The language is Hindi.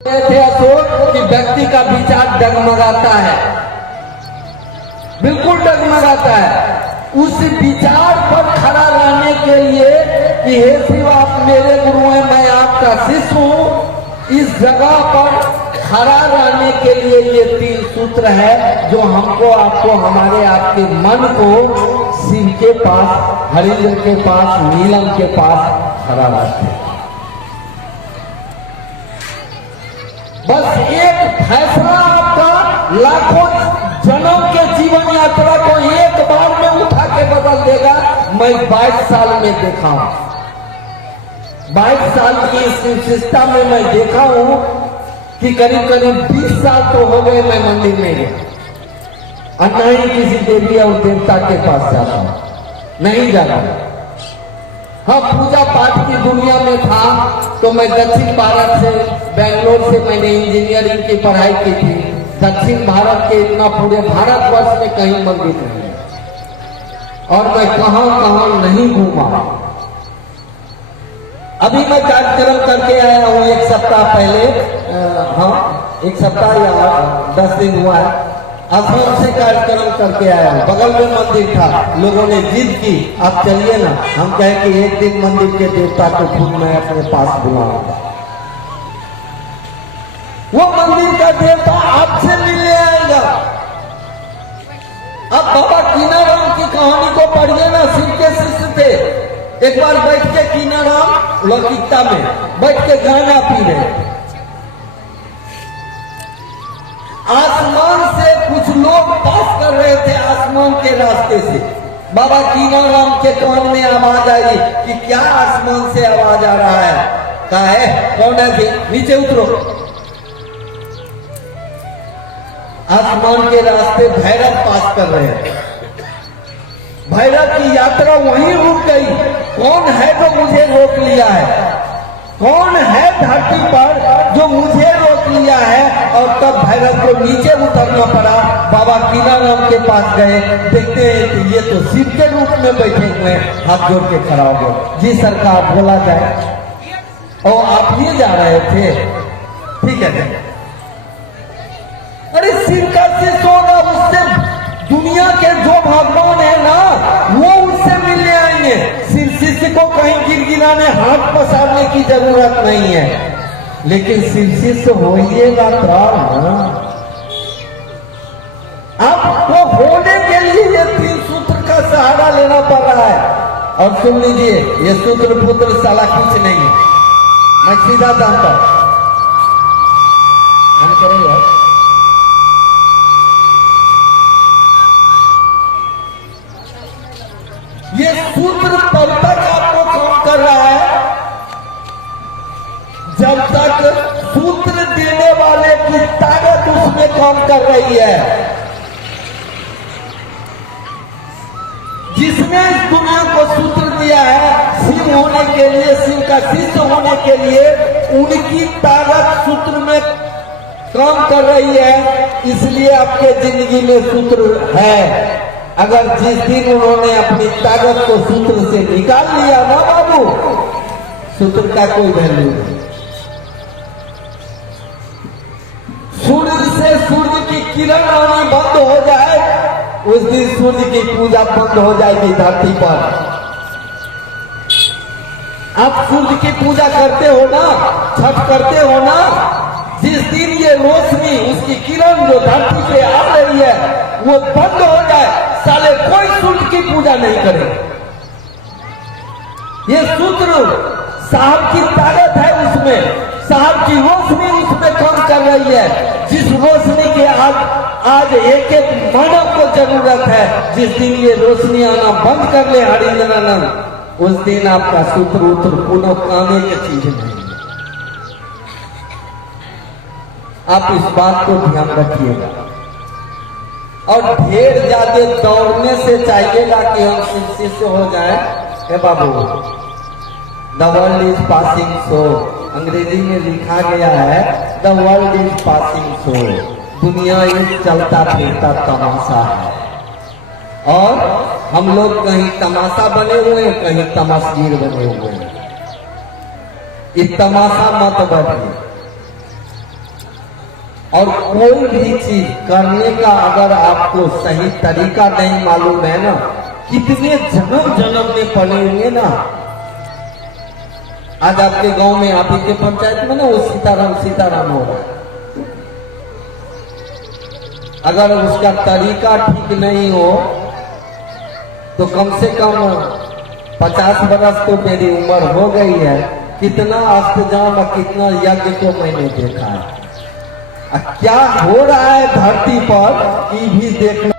थे अशोक कि व्यक्ति का विचार डगमगाता है, बिल्कुल डगमगाता है। उस विचार पर खड़ा रहने के लिए कि हे शिव आप मेरे गुरु हैं, मैं आपका शिष्य हूँ, इस जगह पर खड़ा रहने के लिए ये 3 सूत्र है जो हमको आपको हमारे आपके मन को शिव के पास, हरिंद्र के पास, नीलम के पास खड़ा रखते हैं। बस एक फैसला आपका लाखों जन्म के जीवन यात्रा को एक बार में उठा के बदल देगा। मैं 22 साल में देखा हूं, 22 साल की इस विशेषता में मैं देखा हूं कि करीब करीब 20 साल तो हो गए मैं मंदिर में गया और न ही किसी देवी और देवता के पास जाता हूं, नहीं जाता। हाँ, पूजा पाठ की दुनिया में था तो मैं दक्षिण भारत से, बेंगलोर से मैंने इंजीनियरिंग की पढ़ाई की थी। दक्षिण भारत के इतना पूरे भारतवर्ष में कहीं मंदिर नहीं है और मैं कहां कहां नहीं घूमा। अभी मैं कार्यक्रम करके आया हूं 1 सप्ताह पहले, हाँ 1 सप्ताह या 10 दिन हुआ है। असम से कार्यक्रम करके आया हूं, बगल में मंदिर था, लोगों ने जिद की आप चलिए ना। हम कहे कि एक दिन मंदिर के देवता को खुद मैं अपने पास बुलाऊंगा। वो मंदिर का देवता आपसे मिलने आएगा। अब बाबा कीनाराम की कहानी को पढ़िए ना, शिव के शिष्य थे। एक बार बैठ के कीनाराम लौकिकता में बैठ के गाना पी रहे, आसमान से कुछ लोग पास कर रहे थे, आसमान के रास्ते से। बाबा कीनाराम के कान में आवाज आई कि क्या आसमान से आवाज आ रहा है? कहा है कौन है? नीचे उतरो। आसमान के रास्ते भैरव पास कर रहे हैं। भैरव की यात्रा वहीं रुक गई। कौन है जो मुझे रोक लिया है? कौन है धरती पर जो मुझे रोक लिया है? और तब भैरव को नीचे उतरना पड़ा। बाबा कीनाराम के पास गए, देखते हैं कि ये तो शिव के रूप में बैठे हुए हैं। हाथ जोड़ के खड़ा हो गए, जी सरकार बोला जाए। और आप ही जा रहे थे? ठीक है। अरे शिव का शिष्य होगा, उससे दुनिया के जो भगवान है ना वो उससे मिलने आएंगे। शिव शिष्य को कहीं गिरगिराने, हाथ पसारने की जरूरत नहीं है, लेकिन शिव शिष्य होइएगा तब ना। आपको होने के लिए ये 3 सूत्र का सहारा लेना पड़ रहा है। और सुन लीजिए, ये सूत्र पुत्र साला कुछ नहीं है, मैं सीधा जानता हूं। हम करेंगे ये सूत्र तब तक आपको काम कर रहा है जब तक सूत्र देने वाले की ताकत उसमें काम कर रही है। जिसने इस दुनिया को सूत्र दिया है शिव होने के लिए, शिव का शिष्य होने के लिए, उनकी ताकत सूत्र में काम कर रही है। इसलिए आपके जिंदगी में सूत्र है। अगर जिस दिन उन्होंने अपनी ताकत को सूत्र से निकाल लिया ना बाबू, सूत्र का कोई वैल्यू नहीं। सूर्य से सूर्य की किरण आनी बंद हो जाए, उस दिन सूर्य की पूजा बंद हो जाएगी धरती पर। आप सूर्य की पूजा करते हो ना, छठ करते हो ना, जिस दिन ये रोशनी, उसकी किरण जो धरती पे आ रही है वो बंद हो जाए, साले कोई सूर्य की पूजा नहीं करे। ये सूत्र साहब की ताकत है, उसमें साहब की रोशनी उसमें काम कर रही है। जिस रोशनी के आज एक एक मानव को जरूरत है, जिस दिन ये रोशनी आना बंद कर ले हरिंद्रानंद, उस दिन आपका सूत्र उत्र पुनः कामे की चीज नहीं। आप इस बात को ध्यान रखिएगा और ढेर ज्यादा दौड़ने से चाहिएगा कि हम शिष्य हो जाए। हे बाबू, द वर्ल्ड इज पासिंग सो, अंग्रेजी में लिखा गया है द वर्ल्ड इज पासिंग सो। दुनिया एक चलता फिरता तमाशा है और हम लोग कहीं तमाशा बने हुए हैं, कहीं तमसगीर बने हुए हैं। इस तमाशा मत बढ़िए। और कोई भी चीज करने का अगर आपको सही तरीका नहीं मालूम है ना, कितने जन्म जन्म में पड़े हुए ना। आज आपके गांव में, आप ही के पंचायत में ना वो सीताराम हो रहा है। अगर उसका तरीका ठीक नहीं हो तो कम से कम 50 बरस तो मेरी उम्र हो गई है, कितना अष्टजाम और कितना यज्ञ को मैंने देखा है। क्या हो रहा है धरती पर ये भी देखना